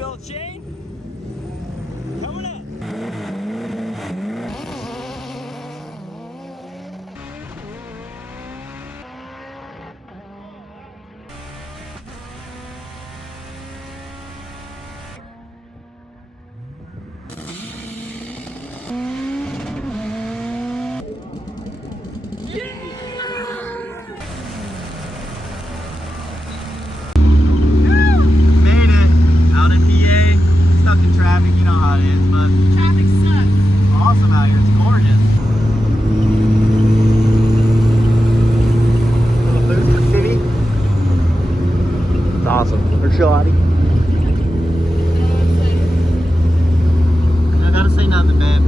GoofyBuilt chain coming up. Traffic, you know how it is, but Traffic sucks. Awesome out here. It's gorgeous. Little boost for Civic. It's awesome. For Shotty. I gotta say nothing, babe.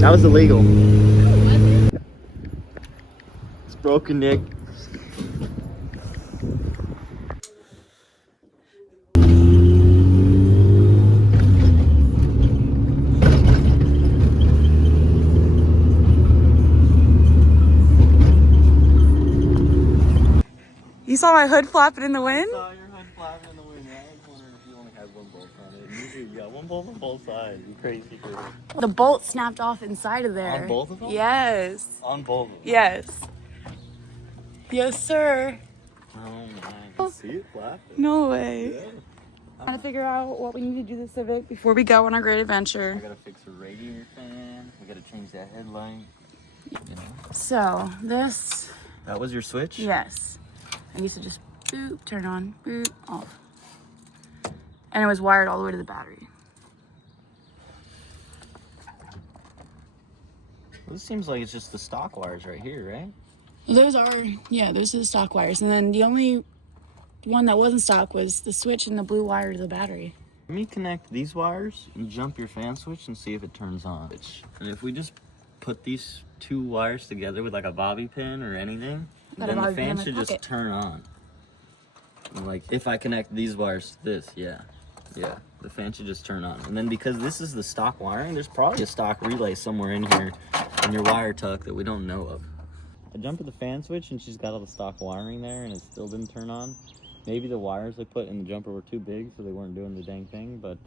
That was illegal. No, it wasn't. It's broken, Nick. You saw my hood flapping in the wind? I saw your hood flapping in the wind. I was wondering if you only had one bolt on it. Usually you got one bolt on both sides. You crazy girl. The bolt snapped off inside of there. On both of them? Yes. On both of them? Yes. Yes, sir. Oh my, I can see it flapping. No way. Yeah. I'm trying to figure out what we need to do this Civic before we go on our great adventure. We gotta fix a radiator fan. We gotta change that headlight. You know. So, this... That was your switch? Yes. I used to just boop, turn on, boop, off. And it was wired all the way to the battery. Well, this seems like it's just the stock wires right here, right? Those are the stock wires. And then the only one that wasn't stock was the switch and the blue wire to the battery. Let me connect these wires and jump your fan switch and see if it turns on. And if we just put these two wires together with like a bobby pin or anything, then the fan should just turn on. And like if I connect these wires to this, yeah, the fan should just turn on. And then because this is the stock wiring, there's probably a stock relay somewhere in here in your wire tuck that we don't know of. I jumped at the fan switch and she's got all the stock wiring there and it still didn't turn on. Maybe the wires they put in the jumper were too big so they weren't doing the dang thing, but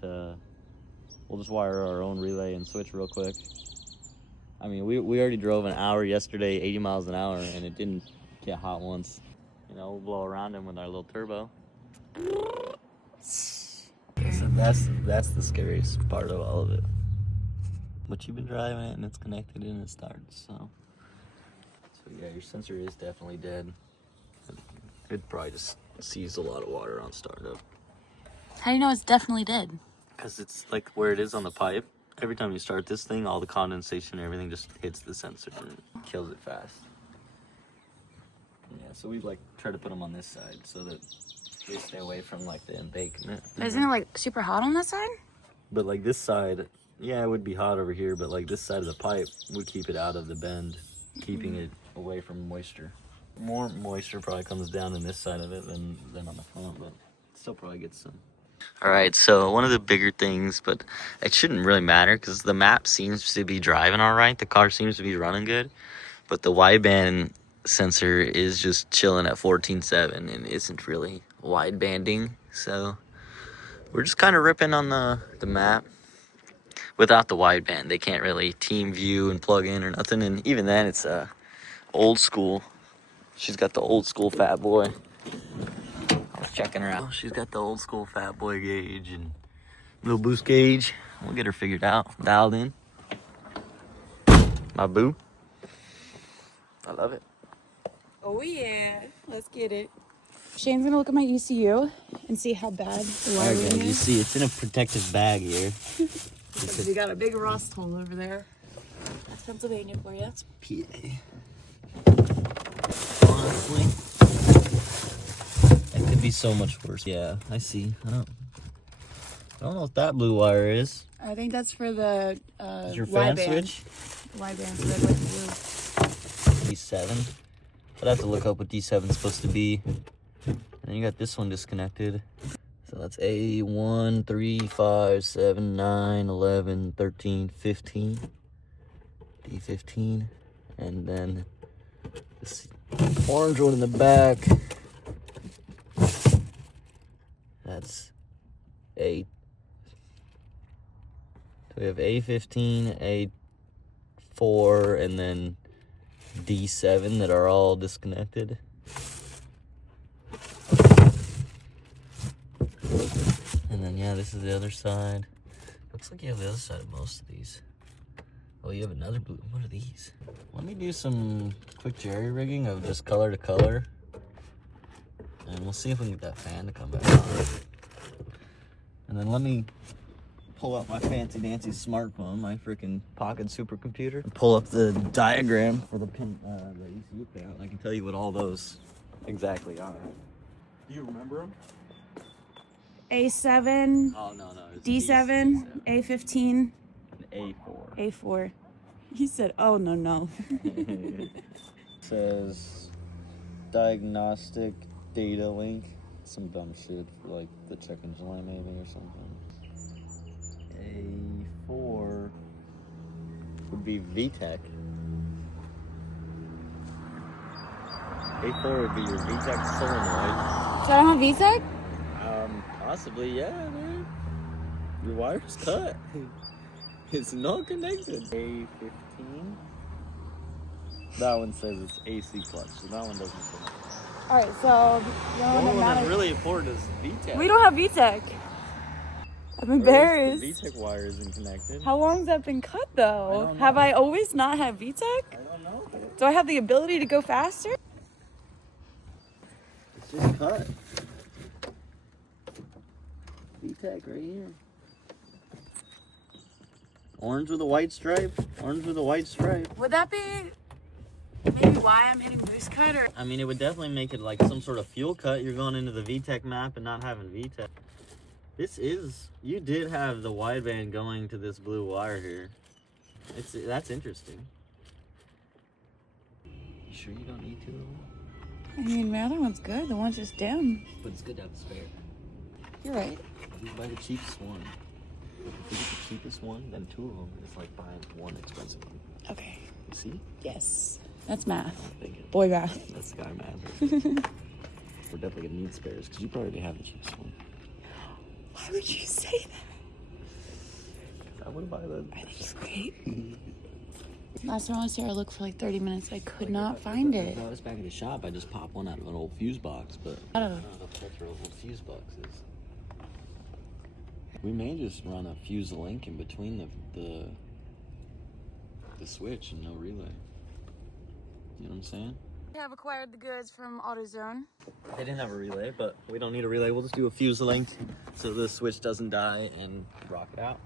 we'll just wire our own relay and switch real quick. I mean, we already drove an hour yesterday, 80 miles an hour, and it didn't get hot once. You know, we'll blow around him with our little turbo. So that's the scariest part of all of it. But you've been driving it and it's connected and it starts, so yeah, your sensor is definitely dead. It probably just sees a lot of water on startup. How do you know it's definitely dead? Because it's like where it is on the pipe. Every time you start this thing, all the condensation and everything just hits the sensor and kills it fast. Yeah, so we like try to put them on this side so that they stay away from like the embankment. Isn't it like super hot on this side? But like this side, yeah, it would be hot over here, but like this side of the pipe would keep it out of the bend, keeping it away from moisture. More moisture probably comes down in this side of it than on the front, but still probably gets some. All right, so one of the bigger things, but it shouldn't really matter because the map seems to be driving all right. The car seems to be running good, but the wideband sensor is just chilling at 14.7 and isn't really widebanding. So we're just kind of ripping on the map without the wideband. They can't really team view and plug in or nothing, and even then it's old school. She's got the old school fat boy. I was checking her out. She's got the old school fat boy gauge and little boost gauge. We'll get her figured out, dialed in. My boo. I love it. Oh yeah, let's get it. Shane's gonna look at my ECU and see how bad the wiring You is. see, it's in a protective bag here. Because we got a big rust hole over there. That's Pennsylvania for you. It's PA. Honestly, it could be so much worse. Yeah, I see. I don't know what that blue wire is. I think that's for the Is your fan wideband. switch? Wideband, so red, white, blue. D7. I'd have to look up what D7 is supposed to be. And then you got this one disconnected. So that's A1, 3, 5, 7, 9, 11, 13, 15. D15. And then this orange one in the back. that's A. So we have A15, A4, and then D7 that are all disconnected. And then, yeah, this is the other side. Looks like you have the other side of most of these. Oh, you have another blue. What are these? Let me do some quick jerry rigging of just color to color. And we'll see if we can get that fan to come back on. And then let me pull out my fancy dancy smartphone, my freaking pocket supercomputer, and pull up the diagram for the pin, the ECU layout. And I can tell you what all those exactly are. Do you remember them? A7. Oh, no. D7, A15, A4. A4. He said, oh, no. Says diagnostic data link. Some dumb shit for like the check engine light maybe or something. A4 would be VTEC. A4 would be your VTEC solenoid. So I don't have VTEC? Possibly, yeah, man. Your wire's cut. It's not connected. A15. That one says it's AC clutch, so that one doesn't connect. Alright, so The only one that's really important is VTEC. We don't have VTEC. I'm embarrassed. The VTEC wire isn't connected. How long has that been cut though? Have I always not had VTEC? I don't know. Do I have the ability to go faster? It's just cut. VTEC right here. Orange with a white stripe. Orange with a white stripe. Would that be maybe why I'm hitting boost cut? Or I mean, it would definitely make it like some sort of fuel cut. You're going into the VTEC map and not having VTEC. You did have the wideband going to this blue wire here. That's interesting. You sure you don't need two of them? I mean, my other one's good. The one's just dim. But it's good to have a spare. You're right. You buy the cheapest one. If you get the cheapest one, then two of them is like buying one expensive one. Okay. You see? Yes. That's math. Thinking. Boy math. That's guy math. We're definitely gonna need spares because you probably have the cheapest one. Why would you say that? I would buy that. I think it's great. Last time I was here, I looked for like 30 minutes. I could not find it. If I was back at the shop, I just popped one out of an old fuse box, but I don't know if that's where old fuse box is. We may just run a fuse link in between the switch and no relay. You know what I'm saying? We have acquired the goods from AutoZone. They didn't have a relay, but we don't need a relay. We'll just do a fuse link so the switch doesn't die and rock it out.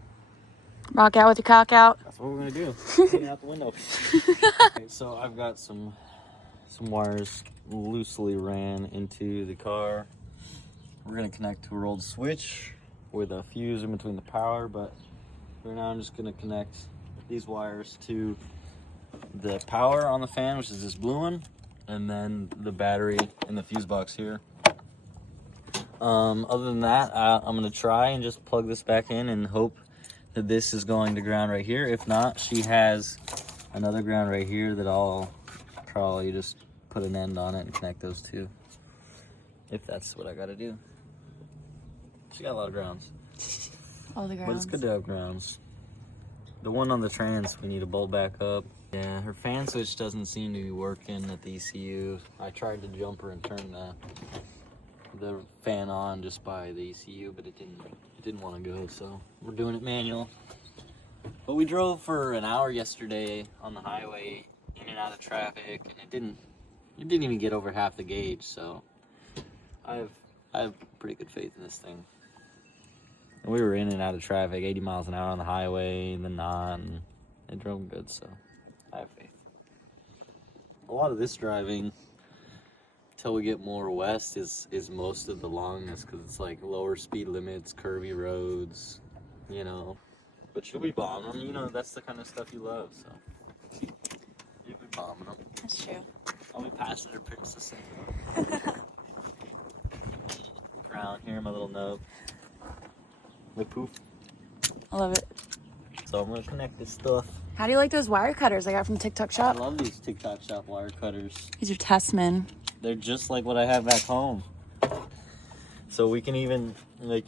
Rock out with your cock out. That's what we're gonna do. Get out the window. Okay, so I've got some wires loosely ran into the car. We're gonna connect to our old switch with a fuse in between the power, but for now I'm just gonna connect these wires to the power on the fan, which is this blue one, and then the battery in the fuse box here. Other than that, I'm gonna try and just plug this back in and hope that this is going to ground right here. If not, she has another ground right here that I'll probably just put an end on it and connect those two, if that's what I gotta do. She got a lot of grounds. All the grounds. But it's good to have grounds. The one on the trans, we need to bolt back up. Yeah, her fan switch doesn't seem to be working at the ECU. I tried to jump her and turn the fan on just by the ECU, but it didn't want to go, so we're doing it manual. But we drove for an hour yesterday on the highway, in and out of traffic, and it didn't even get over half the gauge, so I have pretty good faith in this thing. And we were in and out of traffic, 80 miles an hour on the highway, and then not, and it drove good, so I have faith. A lot of this driving, till we get more west, is most of the longness, because it's like lower speed limits, curvy roads, you know. But you'll be bombing them, you know, that's the kind of stuff you love, so you'll be bombing them. That's true. I'll be passenger princess. Crown here, my little nub. My poof. I love it. So I'm gonna connect this stuff. How do you like those wire cutters I got from TikTok I Shop? love these TikTok Shop wire cutters. These are Testman. They're just like what I have back home. So we can even, like,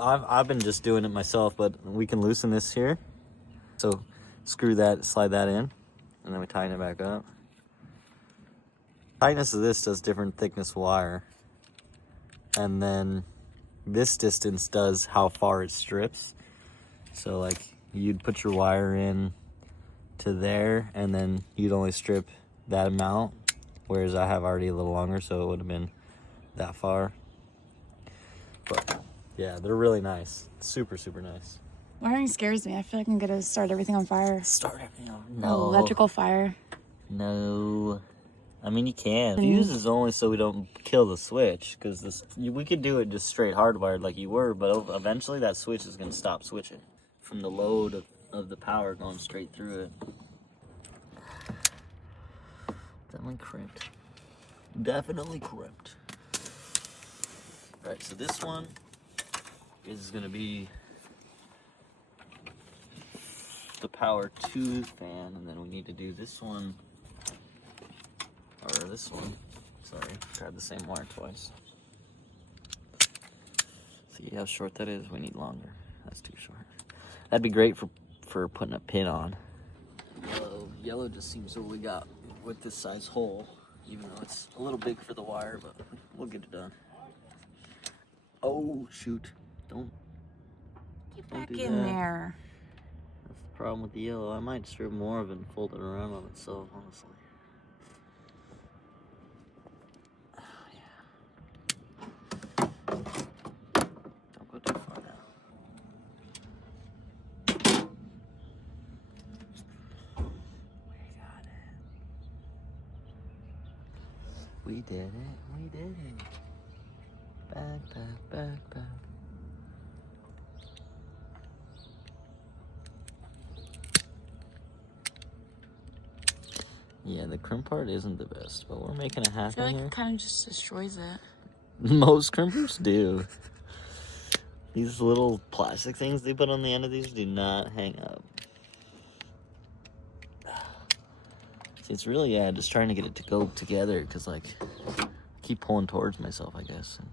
I've been just doing it myself, but we can loosen this here. So screw that, slide that in, and then we tighten it back up. Tightness of this does different thickness wire. And then this distance does how far it strips. So like you'd put your wire in to there, and then you'd only strip that amount, whereas I have already a little longer, so it would have been that far. But yeah, they're really nice. Super, super nice. Wiring scares me. I feel like I'm gonna start everything on fire. Start everything on. No. Electrical fire. No. I mean, you can. Fuse is only so we don't kill the switch, because we could do it just straight hardwired like you were, but eventually that switch is going to stop switching from the load of the power going straight through it. Definitely crimped. Definitely crimped. Right, so this one is going to be the power 2 fan, and then we need to do this one. Or this one. Sorry, grabbed the same wire twice. See how short that is? We need longer. That's too short. That'd be great for putting a pin on. Yellow just seems what we got with this size hole, even though it's a little big for the wire, but we'll get it done. Oh shoot! Don't Back do in that. there. That's the problem with the yellow. I might strip more of it and fold it around on itself, honestly. We did it, we did it. Back. Yeah, the crimp part isn't the best, but we're making it I happen feel like here. it kind of just destroys it. Most crimpers do. These little plastic things they put on the end of these do not hang up. See, it's really, just trying to get it to go together, because, like, I keep pulling towards myself, I guess. And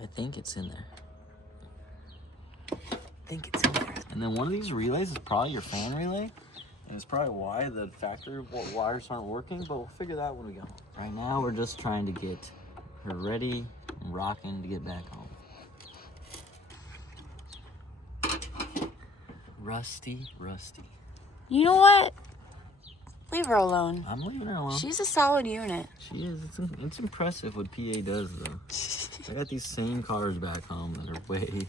I think it's in there. And then one of these relays is probably your fan relay. And it's probably why the factory wires aren't working, but we'll figure that out when we go home. Right now, we're just trying to get her ready and rocking to get back home. Rusty. You know what? Leave her alone. I'm leaving her alone. She's a solid unit. She is. It's impressive what PA does, though. I got these same cars back home that are way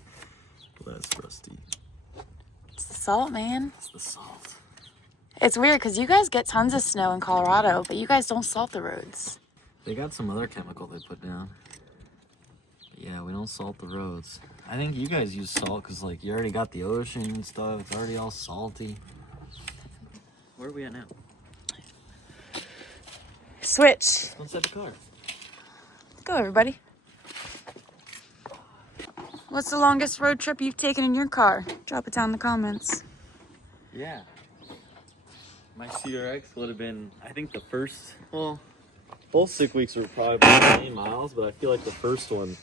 less rusty. It's the salt, man. It's the salt. It's weird because you guys get tons of snow in Colorado, but you guys don't salt the roads. They got some other chemical they put down. But yeah, we don't salt the roads. I think you guys use salt because, like, you already got the ocean and stuff. It's already all salty. Where are we at now? Switch. Let's set the car. Let's go, everybody. What's the longest road trip you've taken in your car? Drop it down in the comments. Yeah. My CRX would have been, I think the first, well, both sick weeks were probably about 20 miles, but I feel like the first one,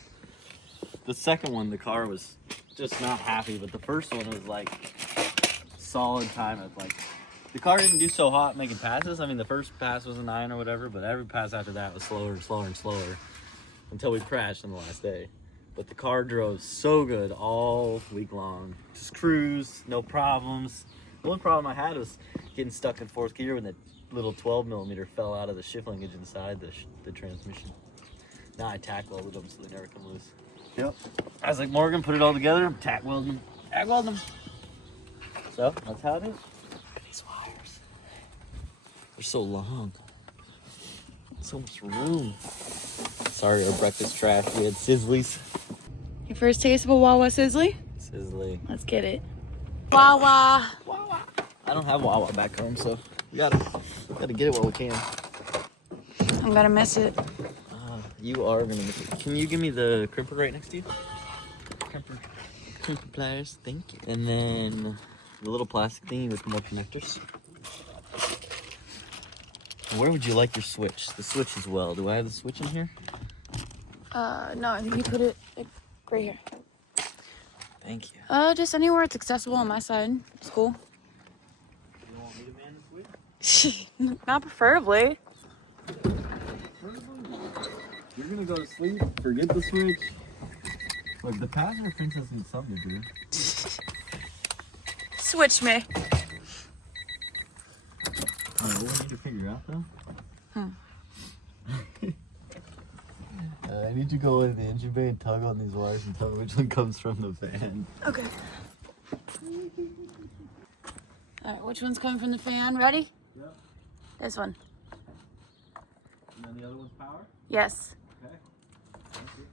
the second one, the car was just not happy, but the first one was like solid time of like, the car didn't do so hot making passes. I mean, the first pass was a 9 or whatever, but every pass after that was slower and slower and slower until we crashed on the last day. But the car drove so good all week long. Just cruised, no problems. The only problem I had was getting stuck in fourth gear when the little 12 millimeter fell out of the shift linkage inside the transmission. Now I tack welded them so they never come loose. Yep. I was like, Morgan, put it all together, tack weld them. Tack weld them. So that's how it is. These wires. They're so long. So much room. Sorry, our breakfast trash. We had Sizzlies. Your first taste of a Wawa Sizzly? Sizzly. Let's get it. Wawa. I don't have Wawa back home, so we gotta get it while we can. I'm gonna miss it. You are gonna miss it. Can you give me the crimper right next to you? Crimper pliers, thank you. And then the little plastic thingy with more connectors. Where would you like your switch? The switch as well. Do I have the switch in here? No, I think you put it like, right here. Thank you. Just anywhere it's accessible on my side. It's cool. You want me to man the switch? Not preferably. You're gonna go to sleep, forget the switch. Look, the passenger princess needs something to do. Switch me. What do we need to figure out though? I need to go in the engine bay and tug on these wires and tell me which one comes from the fan. Okay. Alright, which one's coming from the fan? Ready? Yep. This one. And then the other one's power? Yes. Okay. Thank you.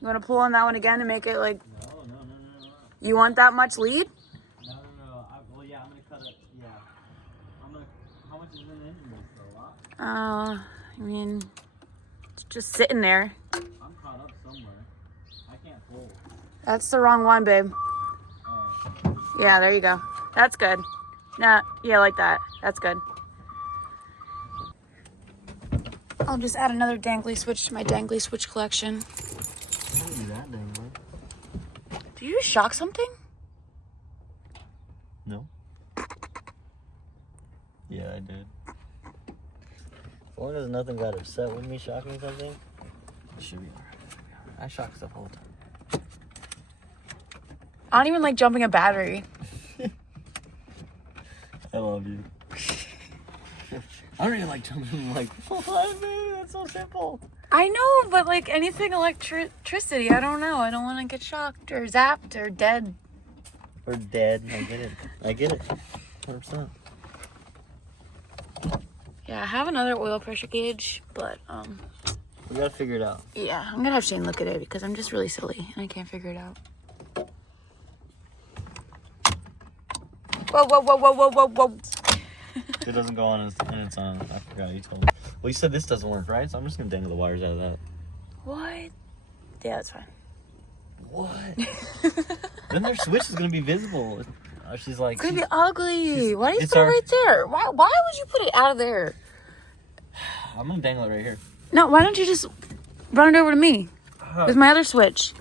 You want to pull on that one again to make it like... No. You want that much lead? No. Well, yeah, I'm gonna cut it. Yeah. How much is in the engine bay for a lot? I mean... It's just sitting there. I'm caught up somewhere. I can't pull. That's the wrong one, babe. Oh. Yeah, there you go. That's good. Nah, yeah, like that. That's good. I'll just add another dangly switch to my dangly switch collection. Don't do that dangly. Did you just shock something? No. Yeah, I did. As long as nothing got upset with me shocking something, it should be alright. I shock stuff all the time. I don't even like jumping a battery. I love you. I don't even like jumping. I'm like, what, baby? That's so simple. I know, but like anything electricity, I don't know. I don't want to get shocked or zapped or dead. Or dead. I get it. 100%. Yeah, I have another oil pressure gauge, but We gotta figure it out. yeah, I'm gonna have Shane look at it because I'm just really silly and I can't figure it out. Whoa. It doesn't go on in its own. I forgot. You told me. Well, you said this doesn't work, right? So I'm just gonna dangle the wires out of that. What? Yeah, that's fine. What? Then their switch is gonna be visible. She's like, It's gonna be ugly. Why do you it's put it our- right there? Why would you put it out of there? I'm gonna dangle it right here. No, why don't you just run it over to me with my other switch?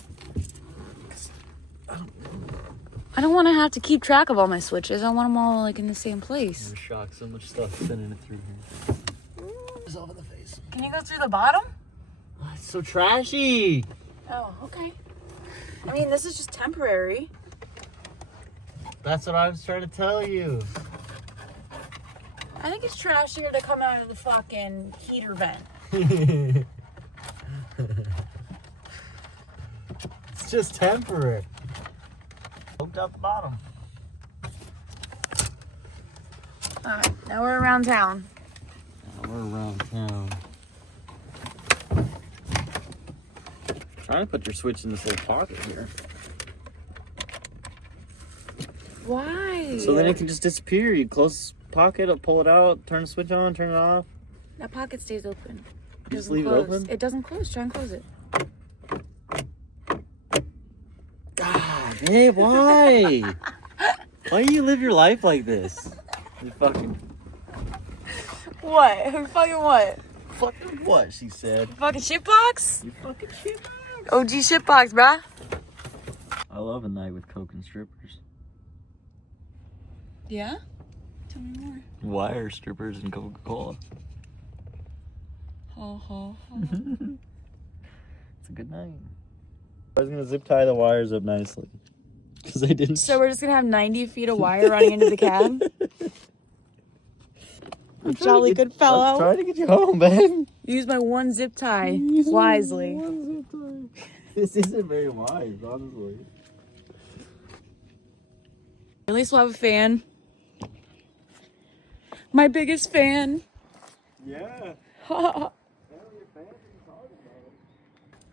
I don't want to have to keep track of all my switches. I want them all like in the same place. You're shocked. So much stuff spinning it through here. It's all in the face. Can you go through the bottom? Oh, it's so trashy. Oh, okay. I mean, this is just temporary. That's what I was trying to tell you. I think it's trashier to come out of the fucking heater vent. It's just temporary. Poked out the bottom. Alright, now we're around town. We're around town. Trying to put your switch in this little pocket here. Why? So then it can just disappear. You close the pocket, pull it out, turn the switch on, turn it off. That pocket stays open. It Just doesn't leave it close. open? It doesn't close. Try and close it. God, babe, why? Why do you live your life like this? You fucking... What? Fucking what? Fucking what, she said. Fucking shitbox? You fucking shit. OG shitbox, bruh. I love a night with coke and strippers. Yeah? Tell me more. Wire strippers and Coca-Cola. It's a good night. I was gonna zip tie the wires up nicely. Because I didn't. So we're just gonna have 90 feet of wire running into the cab? A jolly good I'm fellow. trying to get you home, man. Use my one zip tie wisely. This isn't very wise, honestly. At least we'll have a fan. My biggest fan. Yeah.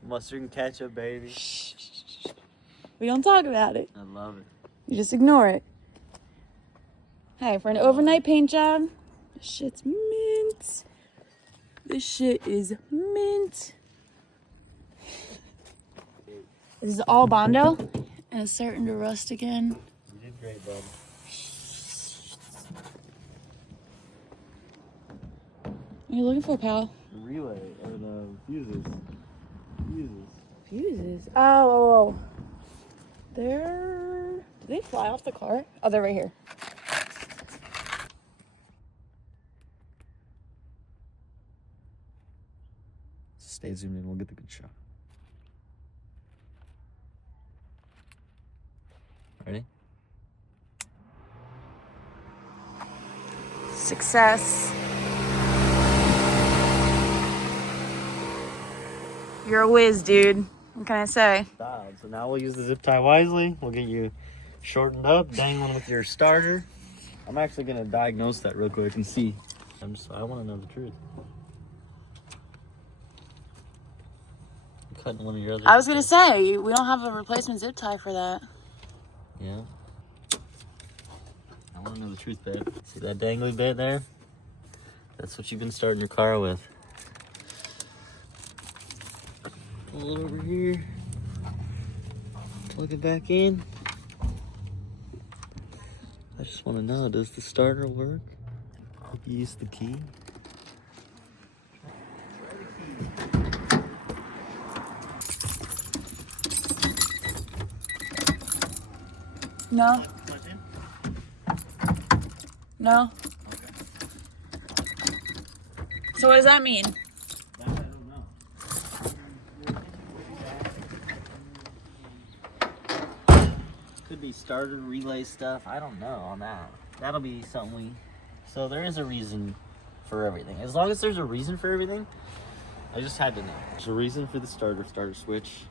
Mustard and ketchup, baby. We don't talk about it. I love it. You just ignore it. Hey, for an overnight paint job, this shit's mint. This shit is mint. This is all Bondo, and it's starting to rust again. You did great, bud. What are you looking for, pal? relay or the fuses. Fuses. Oh. They're... Did they fly off the car? Oh, they're right here. Stay zoomed in, we'll get the good shot. Ready? Success. You're a whiz, dude. What can I say? Dialed. So now we'll use the zip tie wisely. We'll get you shortened up, dangling with your starter. I'm actually gonna diagnose that real quick and see. I want to know the truth. I'm cutting one of your other. I was gonna say, we don't have a replacement zip tie for that. Yeah. I want to know the truth, babe. See that dangly bit there? That's what you've been starting your car with. Pull it over here. Plug it back in. I just want to know, does the starter work? Use the key. No. No. Okay. So what does that mean? I don't know. Could be starter relay stuff. I don't know on that. That'll be something we... So there is a reason for everything. As long as there's a reason for everything, I just had to know. There's a reason for the starter switch.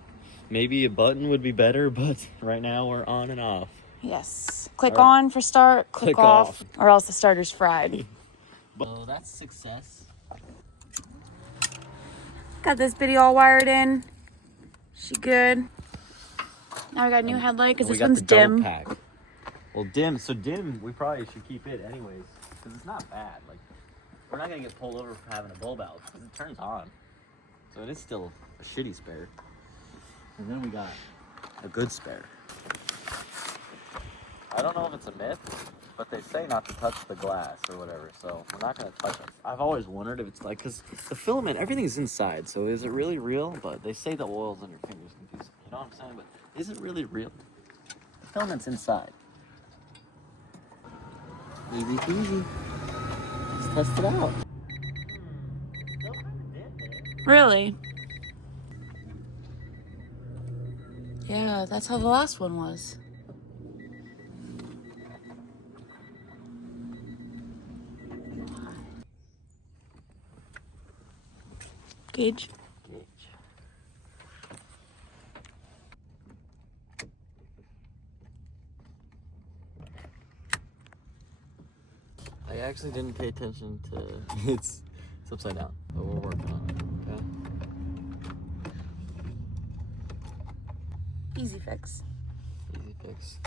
Maybe a button would be better, but right now we're on and off. Yes. Click All right. on for start, click off, or else the starter's fried. So that's success. Got this bitty all wired in. She good. Now we got a new headlight because this one's dim. Pack. Well, dim. So dim, we probably should keep it anyways because it's not bad. Like, we're not gonna get pulled over for having a bulb out because it turns on. So it is still a shitty spare. And then we got a good spare. I don't know if it's a myth, but they say not to touch the glass or whatever, so we're not going to touch it. I've always wondered if it's like, because the filament, everything's inside, so is it really real? But they say the oil's on your fingers confusing. You know what I'm saying? But is it really real? The filament's inside. Easy peasy. Let's test it out. Still kind of dead there. Really? Yeah, that's how the last one was. Gauge. I actually didn't pay attention to it's upside down, but we're working on it. Okay. Easy fix. Easy fix.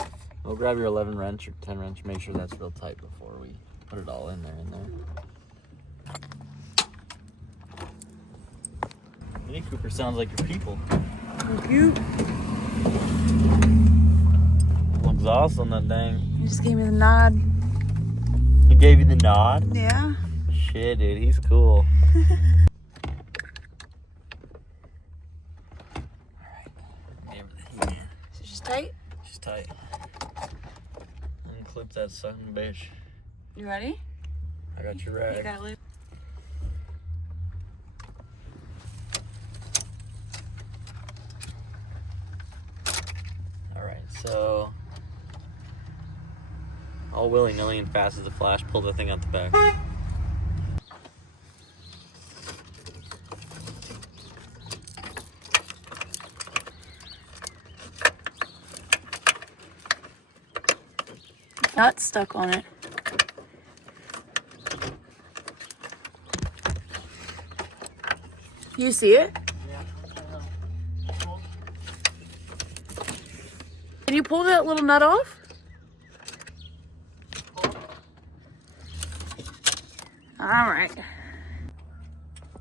We'll grab your 11 wrench or 10 wrench. Make sure that's real tight before we put it all in there. Mini Cooper sounds like your people. Thank you. Looks awesome, that dang. You just gave me the nod. He gave you the nod? Yeah. Shit, dude, he's cool. Alright. Is it just tight? Just tight. Unclip that son of a bitch. You ready? I got you right. You got it. Alright, so all willy-nilly and fast as a flash, pull the thing out the back. Nut stuck on it. You see it? Yeah. Can you pull that little nut off? All right.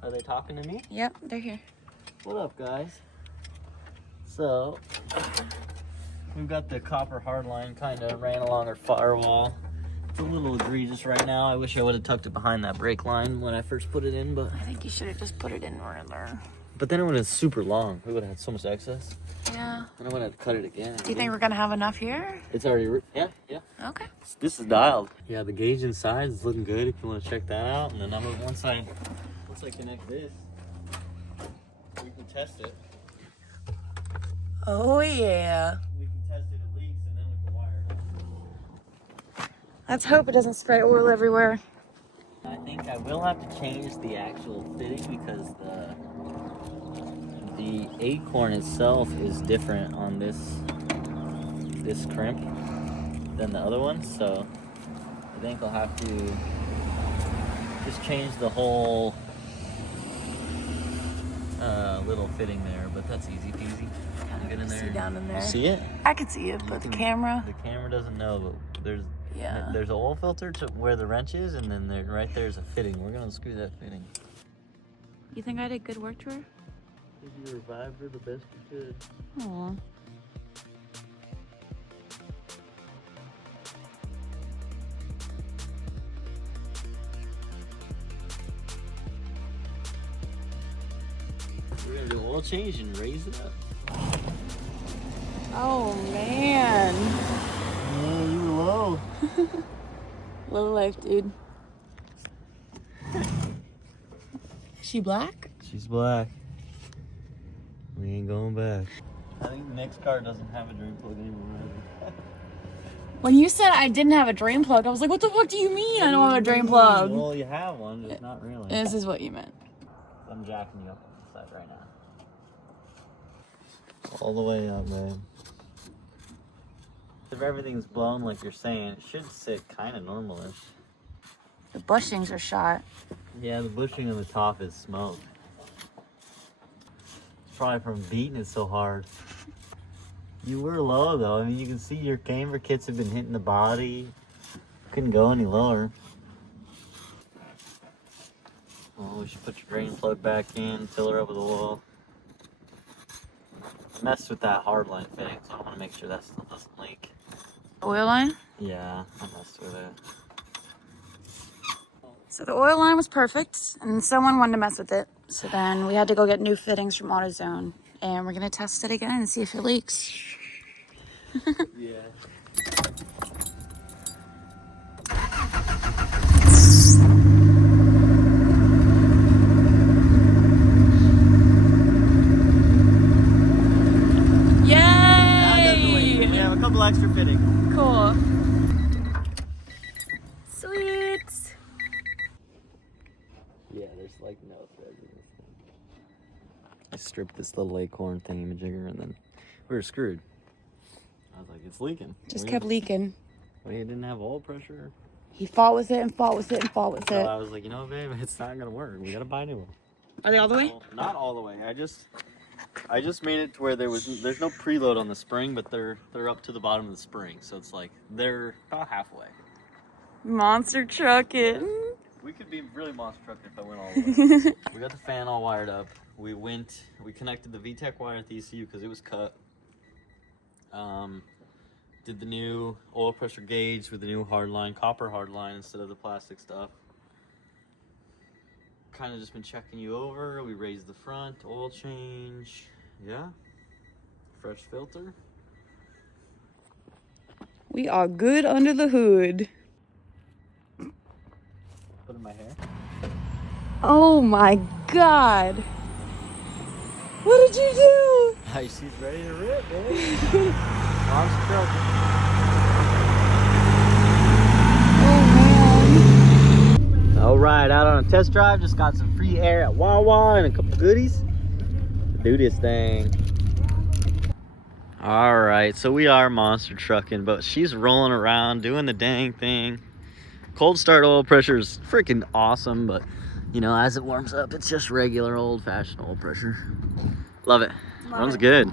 Are they talking to me? Yep, they're here. What up, guys? So, we've got the copper hard line kind of ran along our firewall. It's a little egregious right now. I wish I would have tucked it behind that brake line when I first put it in, but... I think you should have just put it in right there. But then it would have been super long. We would have had so much excess. Yeah. Then I would have to cut it again. Do you think we're gonna have enough here? It's already... Yeah. Okay. This is dialed. Yeah, the gauge inside is looking good if you want to check that out. And then once I connect this, we can test it. Oh yeah. We can test if it leaks and then we can wire it. Let's hope it doesn't spray oil everywhere. I think I will have to change the actual fitting because the acorn itself is different on this crimp than the other one, so I think I'll have to just change the whole little fitting there, but that's easy peasy. Get in there. See down in there. You see it? I can see it, but the camera. The camera doesn't know, but there's Yeah. There's an oil filter to where the wrench is, and then right there's a fitting. We're gonna unscrew that fitting. You think I did good work to her? You revived her the best you could. Aw. We're gonna do oil change and raise it up. Oh man. Yeah, you were low. Low life, dude. She black? She's black. We ain't going back. I think the next car doesn't have a drain plug anymore. When you said I didn't have a drain plug, I was like, what the fuck do you mean I don't have a drain plug? Well, you have one, just not really. This is what you meant. I'm jacking you up on the side right now. All the way up, man. If everything's blown like you're saying, it should sit kind of normalish. The bushings are shot. Yeah, the bushing on the top is smoked. It's probably from beating it so hard. You were low though. I mean, you can see your camber kits have been hitting the body. Couldn't go any lower. Oh, we should put your drain plug back in, fill her up with oil. I messed with that hard line fitting, so I want to make sure that still doesn't leak. Oil line? Yeah, I messed with it. So the oil line was perfect, and someone wanted to mess with it. So then we had to go get new fittings from AutoZone, and we're gonna test it again and see if it leaks. Yeah. Yay! We have a couple extra fittings. Cool. Sweet. Yeah, there's like no threads in this thing. I stripped this little acorn thingamajigger and then we were screwed. I was like, it's leaking. Just kept leaking. We didn't have oil pressure. He fought with it and fought with it and fought with So it. I was like, you know, babe, it's not gonna work. We gotta buy a new one. Are they all the way? Well, not all the way. I just made it to where there's no preload on the spring, but they're up to the bottom of the spring, so it's like they're about halfway. Monster trucking. We could be really monster trucking if I went all the way. We got the fan all wired up. We connected the VTEC wire at the ECU because it was cut. Did the new oil pressure gauge with the new hardline, copper hardline instead of the plastic stuff. Kind of just been checking you over. We raised the front, oil change. Yeah. Fresh filter. We are good under the hood. Put in my hair. Oh my god. What did you do? She's ready to rip, baby. Monster trucking. Oh man. All right, out on a test drive. Just got some free air at Wawa and a couple goodies. Do this thing. All right, so we are monster trucking, but she's rolling around doing the dang thing. Cold start oil pressure is freaking awesome, but you know, as it warms up, it's just regular old-fashioned oil pressure. Love it. Runs good.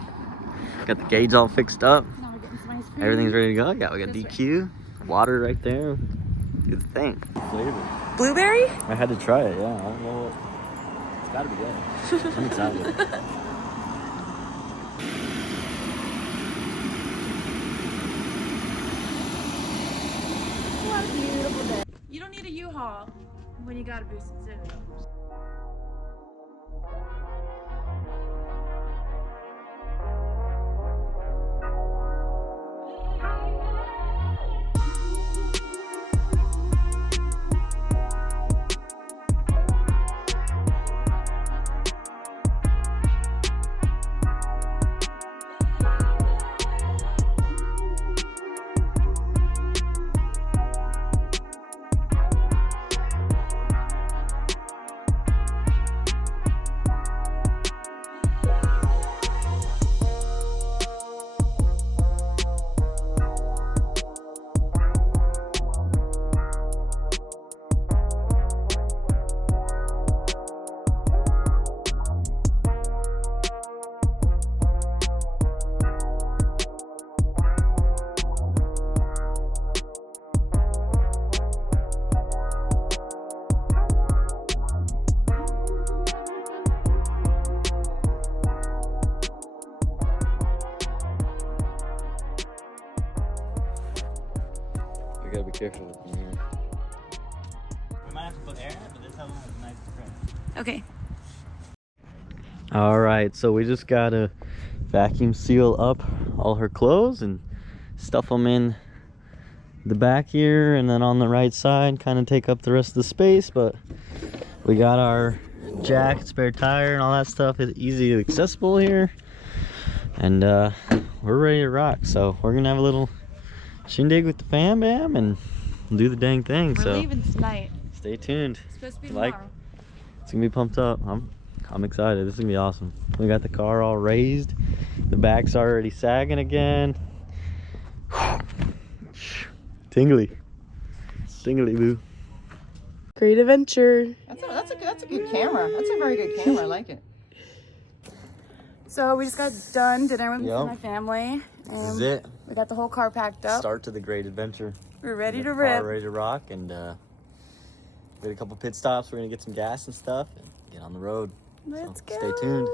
Got the gauge all fixed up. Now we're getting some ice cream. Everything's ready to go. Yeah, we got DQ, water right there. Do the thing. Flavor. Blueberry? I had to try it, yeah. I don't know. It's gotta be good. I'm excited. Love you. get a U-Haul when you got a boosted Civic. We gotta be careful with the mirror. We might have to put air in it, but this has a nice print. Okay. All right, so we just gotta vacuum seal up all her clothes and stuff them in the back here, and then on the right side kind of take up the rest of the space. But we got our jack, spare tire, and all that stuff is easy accessible here, and we're ready to rock. So we're gonna have a little shindig with the fam bam and do the dang thing. We're So leaving tonight. stay tuned. It's supposed to be Like, tomorrow. it's gonna be pumped up. I'm excited. This is gonna be awesome. We got the car all raised. The back's already sagging again. Tingly. Tingly boo. Great adventure. That's a good camera. That's a very good camera. I like it. So we just got done dinner with Yep. my family. This is it. We got the whole car packed up. Start to the great adventure. We're ready to Car rip. ready to rock, and we did a couple pit stops. We're gonna get some gas and stuff and get on the road. Let's So go. stay tuned.